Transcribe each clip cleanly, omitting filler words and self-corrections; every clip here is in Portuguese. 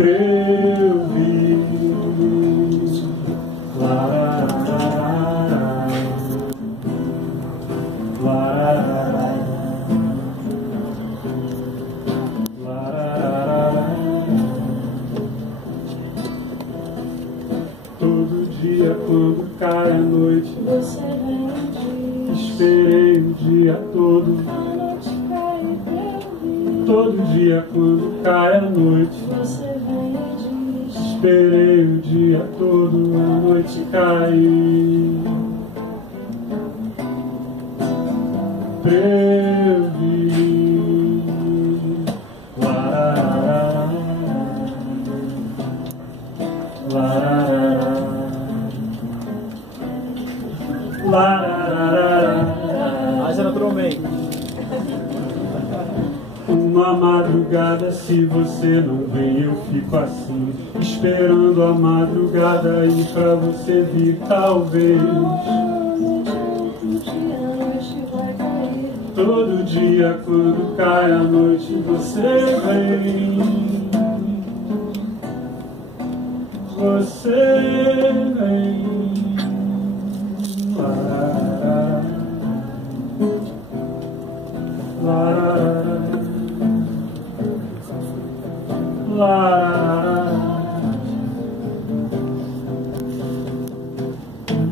pra eu vir. Todo dia quando cai a noite, você vem e diz: esperei o dia todo. a noite cai pra eu vir. Todo dia quando cai a noite, Você vem e diz: esperei o dia todo, a noite cair pra eu vir. Mas é naturalmente. Uma madrugada, se você não vem, eu fico assim, esperando a madrugada ir pra você vir, talvez. Todo dia quando cai a noite, você vem. Você vem.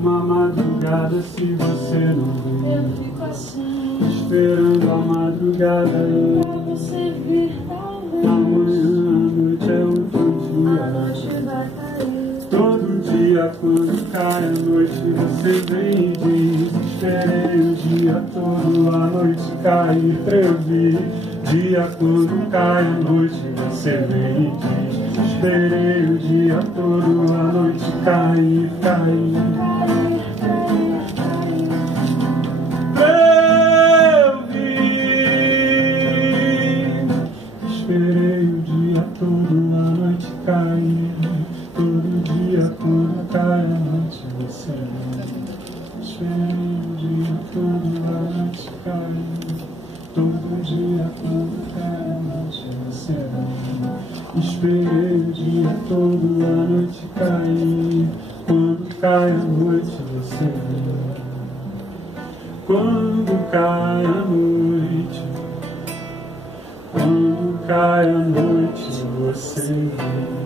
Uma madrugada, se você não vem, eu fico assim, esperando a madrugada ir. pra você vir, talvez. Amanhã à noite é outro A dia. noite vai cair. Todo dia quando cai a noite, você vem e diz: esperei o dia todo, a noite cair pra eu vir. Dia quando cai a noite, você vem e diz: esperei o dia todo, a noite cair, cair. Pra eu vir. Esperei o dia todo, a noite cair. Todo dia quando cai a noite, você vem. Esperei o dia todo, a noite cair. Todo dia quando cai a noite, você vem. Esperei o dia todo, a noite cair. Quando cai a noite, você vem. Quando cai a noite, quando cai a noite, você vem.